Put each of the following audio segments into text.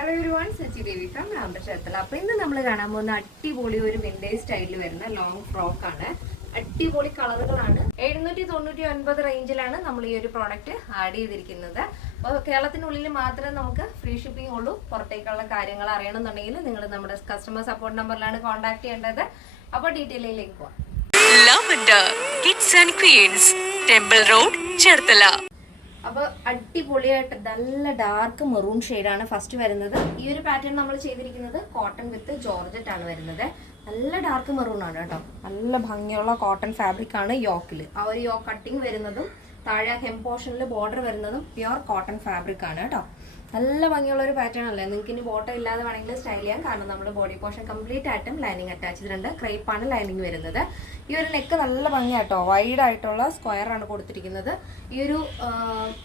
Hello everyone, Sachi Devi from രാമപുരത്തല. അപ്പോൾ ഇന്ന് നമ്മൾ കാണാൻ പോകുന്ന അടിപൊളി ഒരു വിന്റേജ് സ്റ്റൈലിൽ വരുന്ന ലോങ് ഫ്രോക്ക് ആണ്. അടിപൊളി കളറുകളാണ്. 799 റേഞ്ചിലാണ് നമ്മൾ ഈ ഒരു പ്രോഡക്റ്റ് ആഡ് ചെയ്തിരിക്കുന്നത്. അപ്പോൾ കേരളത്തിനുള്ളിൽ മാത്രമേ നമുക്ക് ഫ്രീ ഷിപ്പിംഗ് ഉള്ളൂ. പുറത്തേക്കുള്ള കാര്യങ്ങൾ അറിയണമെന്നുണ്ടെങ്കിൽ നിങ്ങൾ നമ്മുടെ കസ്റ്റമർ സപ്പോർട്ട് നമ്പറിലാണ് കോൺടാക്ട് ചെയ്യേണ്ടത്. അപ്പോൾ ഡീറ്റെയിലേക്ക് പോവാം. Lavender kids and queens, temple road, Cherthala. അപ്പോൾ അടിപൊളിയായിട്ട് നല്ല ഡാർക്ക് മെറൂൺ ഷെയ്ഡാണ് ഫസ്റ്റ് വരുന്നത്. ഈ ഒരു പാറ്റേൺ നമ്മൾ ചെയ്തിരിക്കുന്നത് കോട്ടൺ വിത്ത് ജോർജറ്റ് ആണ് വരുന്നത്. നല്ല ഡാർക്ക് മെറൂൺ ആണ് കേട്ടോ. നല്ല ഭംഗിയുള്ള കോട്ടൺ ഫാബ്രിക് ആണ്. യോക്കിൽ ആ ഒരു യോക്ക് കട്ടിങ് വരുന്നതും താഴെ ഹെം പോർഷനിൽ ബോർഡർ വരുന്നതും പ്യുർ കോട്ടൺ ഫാബ്രിക് ആണ് കേട്ടോ. നല്ല ഭംഗിയുള്ള ഒരു പാറ്റേൺ അല്ലേ. നിങ്ങൾക്ക് ഇനി ബോട്ടം ഇല്ലാതെ വേണമെങ്കിൽ സ്റ്റൈൽ ചെയ്യാം. കാരണം നമ്മുടെ ബോഡി പോർഷൻ കംപ്ലീറ്റ് ആയിട്ടും ലൈനിങ് അറ്റാച്ച് ചെയ്തിട്ടുണ്ട്. ക്രേപ്പാണ് ലൈനിങ് വരുന്നത്. ഈ ഒരു നെക്ക് നല്ല ഭംഗിയാട്ടോ. വൈഡ് ആയിട്ടുള്ള സ്ക്വയർ ആണ് കൊടുത്തിരിക്കുന്നത്. ഈ ഒരു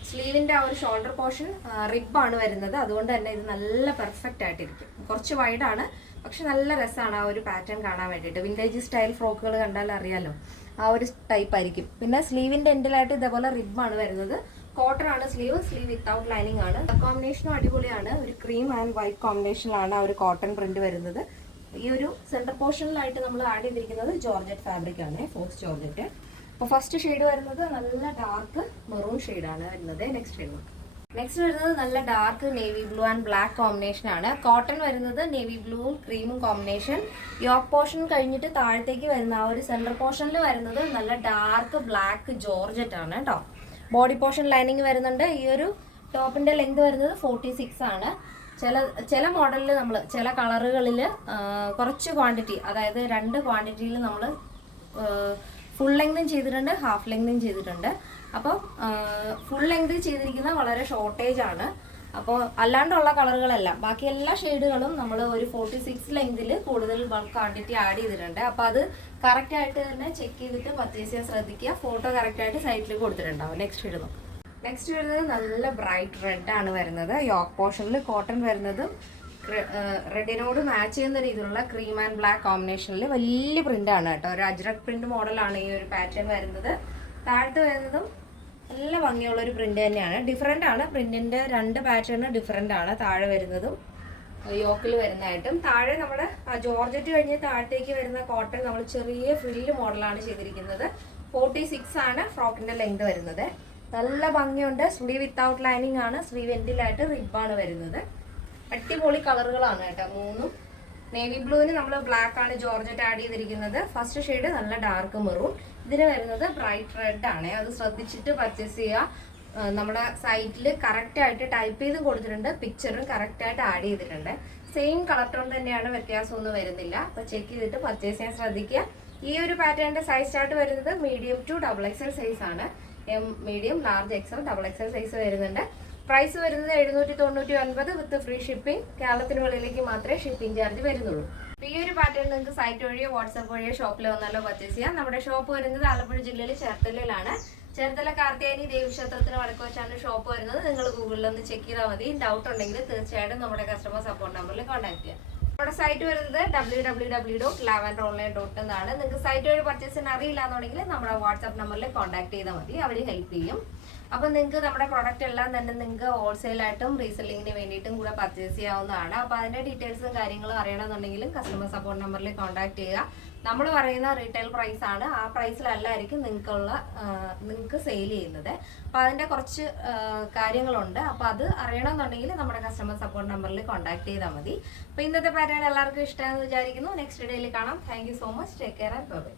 സ്ലീവിന്റെ ആ ഒരു ഷോൾഡർ പോർഷൻ റിബാണ് വരുന്നത്. അതുകൊണ്ട് തന്നെ ഇത് നല്ല പെർഫെക്റ്റ് ആയിട്ടിരിക്കും. കുറച്ച് വൈഡാണ്, പക്ഷെ നല്ല രസമാണ് ആ ഒരു പാറ്റേൺ കാണാൻ വേണ്ടിയിട്ട്. വിന്റേജ് സ്റ്റൈൽ ഫ്രോക്കുകൾ കണ്ടാൽ അറിയാലോ, ആ ഒരു ടൈപ്പ് ആയിരിക്കും. പിന്നെ സ്ലീവിന്റെ എൻഡിലായിട്ട് ഇതേപോലെ റിബാണ് വരുന്നത്. കോട്ടൺ ആണ് സ്ലീവ് വിത്തൗട്ട് ലൈനിങ് ആണ്. കോമ്പിനേഷനും അടിപൊളിയാണ്. ഒരു ക്രീം ആൻഡ് വൈറ്റ് കോമ്പിനേഷനിലാണ് ആ ഒരു കോട്ടൺ പ്രിന്റ് വരുന്നത്. ഈ ഒരു സെന്റർ പോർഷനിലായിട്ട് നമ്മൾ ആഡ് ചെയ്തിരിക്കുന്നത് ജോർജറ്റ് ഫാബ്രിക് ആണ്, ഫോക്സ് ജോർജറ്റ്. അപ്പോൾ ഫസ്റ്റ് ഷെയ്ഡ് വരുന്നത് നല്ല ഡാർക്ക് മെറൂൺ ഷെയ്ഡാണ് വരുന്നത്. നെക്സ്റ്റ് വരുന്നത് നല്ല dark navy blue and black combination ആണ്. കോട്ടൺ വരുന്നത് നേവി ബ്ലൂവും ക്രീമും കോമ്പിനേഷൻ. യോക്ക് പോർഷൻ കഴിഞ്ഞിട്ട് താഴത്തേക്ക് വരുന്ന ആ ഒരു സെന്റർ പോർഷനിൽ വരുന്നത് നല്ല ഡാർക്ക് ബ്ലാക്ക് ജോർജറ്റ് ആണ് കേട്ടോ. ബോഡി പോർഷൻ ലൈനിങ് വരുന്നുണ്ട്. ഈ ഒരു ടോപ്പിന്റെ ലെങ്ത് വരുന്നത് 46 ആണ്. ചില മോഡലിൽ നമ്മൾ ചില കളറുകളിൽ കുറച്ച് ക്വാണ്ടിറ്റി, അതായത് 2 ക്വാണ്ടിറ്റിയിൽ നമ്മൾ ഫുൾ ലെങ്തും ചെയ്തിട്ടുണ്ട്, ഹാഫ് ലെങ്തും ചെയ്തിട്ടുണ്ട്. അപ്പോൾ ഫുൾ ലെങ്ത് ചെയ്തിരിക്കുന്ന വളരെ ഷോർട്ടേജ് ആണ്. അപ്പോൾ അല്ലാണ്ടുള്ള കളറുകളെല്ലാം ബാക്കി എല്ലാ ഷെയ്ഡുകളും നമ്മൾ ഒരു 46 ലെങ്തിൽ കൂടുതൽ ബൾക്ക് ക്വാണ്ടിറ്റി ആഡ് ചെയ്തിട്ടുണ്ട്. അപ്പോൾ അത് കറക്റ്റ് ആയിട്ട് തന്നെ ചെക്ക് ചെയ്തിട്ട് പർച്ചേസ് ചെയ്യാൻ ശ്രദ്ധിക്കുക. ഫോട്ടോ കറക്റ്റ് ആയിട്ട് സൈറ്റിൽ കൊടുത്തിട്ടുണ്ടാവും. നെക്സ്റ്റ് വരുന്നത് നല്ല ബ്രൈറ്റ് റെഡ് ആണ് വരുന്നത്. യോക്ക് പോർഷനിൽ കോട്ടൺ വരുന്നത് റെഡിനോട് മാച്ച് ചെയ്യുന്ന രീതിയിലുള്ള ക്രീം ആൻഡ് ബ്ലാക്ക് കോമ്പിനേഷനിൽ വലിയ പ്രിന്റ് ആണ് കേട്ടോ. ഒരു അജ്രക് പ്രിന്റ് മോഡലാണ് ഈ ഒരു പാറ്റേൺ വരുന്നത്. താഴത്ത് വരുന്നതും നല്ല ഭംഗിയുള്ള ഒരു പ്രിന്റ് തന്നെയാണ്. ഡിഫറെന്റ് ആണ്. പ്രിന്റിന്റെ 2 പാറ്റേൺ ഡിഫറെന്റ് ആണ്. താഴെ വരുന്നതും യോക്കിൽ വരുന്നതായിട്ടും താഴെ നമ്മുടെ ജോർജറ്റ് കഴിഞ്ഞ് താഴത്തേക്ക് വരുന്ന കോട്ടൺ നമ്മൾ ചെറിയ ഫ്രില്ല് മോഡലാണ് ചെയ്തിരിക്കുന്നത്. 46 ആണ് ഫ്രോക്കിന്റെ ലെങ്ത് വരുന്നത്. നല്ല ഭംഗിയുണ്ട്. സ്ലീവ് വിത്തൗട്ട് ലൈനിങ് ആണ്. സ്ലീവ് എൻഡിലായിട്ട് റിബാണ് വരുന്നത്. അടിപൊളി കളറുകളാണ് കേട്ടോ. 3 നേവി ബ്ലൂവിന് നമ്മൾ ബ്ലാക്ക് ആണ് ജോർജറ്റ് ആഡ് ചെയ്തിരിക്കുന്നത്. ഫസ്റ്റ് ഷെയ്ഡ് നല്ല ഡാർക്ക് മെറൂൺ. ഇതിന് വരുന്നത് ബ്രൈറ്റ് റെഡ് ആണ്. അത് ശ്രദ്ധിച്ചിട്ട് പർച്ചേസ് ചെയ്യുക. നമ്മുടെ സൈറ്റിൽ കറക്റ്റ് ആയിട്ട് ടൈപ്പ് ചെയ്ത് കൊടുത്തിട്ടുണ്ട്. പിക്ചറും കറക്റ്റ് ആയിട്ട് ആഡ് ചെയ്തിട്ടുണ്ട്. സെയിം കളർ ടോൺ തന്നെയാണ്, വ്യത്യാസമൊന്നും വരുന്നില്ല. അപ്പോൾ ചെക്ക് ചെയ്തിട്ട് പർച്ചേസ് ചെയ്യാൻ ശ്രദ്ധിക്കുക. ഈ ഒരു പാറ്റേണിന്റെ സൈസ് ചാർട്ട് വരുന്നത് മീഡിയം ടു XXL സൈസ് ആണ്. Medium, large, XL, XXL size വരുന്നുണ്ട്. പ്രൈസ് വരുന്നത് 799 വിത്ത് ഫ്രീ ഷിപ്പിംഗ്. കേരളത്തിന് വെളിയിലേക്ക് മാത്രമേ ഷിപ്പിംഗ് ചാർജ് വരുന്നുള്ളൂ. ഈ ഒരു പാറ്റേൺ നിങ്ങൾക്ക് സൈറ്റ് വഴിയോ വാട്സാപ്പ് വഴിയോ ഷോപ്പിൽ വന്നാലോ പർച്ചേസ് ചെയ്യാം. നമ്മുടെ ഷോപ്പ് വരുന്നത് ആലപ്പുഴ ജില്ലയിൽ ചേർത്തലയിലാണ്. ചേർത്തല കാർത്തിയാനി ദേവീക്ഷേത്രത്തിന് വടക്ക് വെച്ചാണ് ഷോപ്പ് വരുന്നത്. നിങ്ങൾ ഗൂഗിളിൽ ഒന്ന് ചെക്ക് ചെയ്താൽ മതി. ഡൗട്ട് ഉണ്ടെങ്കിൽ തീർച്ചയായിട്ടും നമ്മുടെ കസ്റ്റമർ സപ്പോർട്ട് നമ്പറിൽ കോൺടാക്ട് ചെയ്യാം. നമ്മുടെ സൈറ്റ് വരുന്നത് www.lavenderonline.in എന്നാണ്. നിങ്ങൾക്ക് സൈറ്റ് വഴി പർച്ചേസ് ചെയ്യാൻ അറിയില്ല എന്നുണ്ടെങ്കിൽ നമ്മുടെ വാട്സാപ്പ് നമ്പറിൽ കോൺടാക്ട് ചെയ്താൽ മതി. അവർ ഹെൽപ്പ് ചെയ്യും. അപ്പോൾ നിങ്ങൾക്ക് നമ്മുടെ പ്രോഡക്റ്റ് എല്ലാം തന്നെ നിങ്ങൾക്ക് ഹോൾസെയിലായിട്ടും റീസെല്ലിങ്ങിന് വേണ്ടിയിട്ടും കൂടെ പർച്ചേസ് ചെയ്യാവുന്നതാണ്. അപ്പോൾ അതിൻ്റെ ഡീറ്റെയിൽസും കാര്യങ്ങളും അറിയണമെന്നുണ്ടെങ്കിലും കസ്റ്റമർ സപ്പോർട്ട് നമ്പറിൽ കോൺടാക്ട് ചെയ്യുക. നമ്മൾ പറയുന്ന റീറ്റെയിൽ പ്രൈസ് ആണ്. ആ പ്രൈസിലല്ലായിരിക്കും നിങ്ങൾക്ക് സെയിൽ ചെയ്യുന്നത്. അപ്പോൾ അതിൻ്റെ കുറച്ച് കാര്യങ്ങളുണ്ട്. അപ്പോൾ അത് അറിയണമെന്നുണ്ടെങ്കിൽ നമ്മുടെ കസ്റ്റമർ സപ്പോർട്ട് നമ്പറിൽ കോൺടാക്ട് ചെയ്താൽ മതി. അപ്പോൾ ഇന്നത്തെ പാറ്റേൺ എല്ലാവർക്കും ഇഷ്ടമാണെന്ന് വിചാരിക്കുന്നു. നെക്സ്റ്റ് ഡേയിൽ കാണാം. Thank you so much. Take care and by.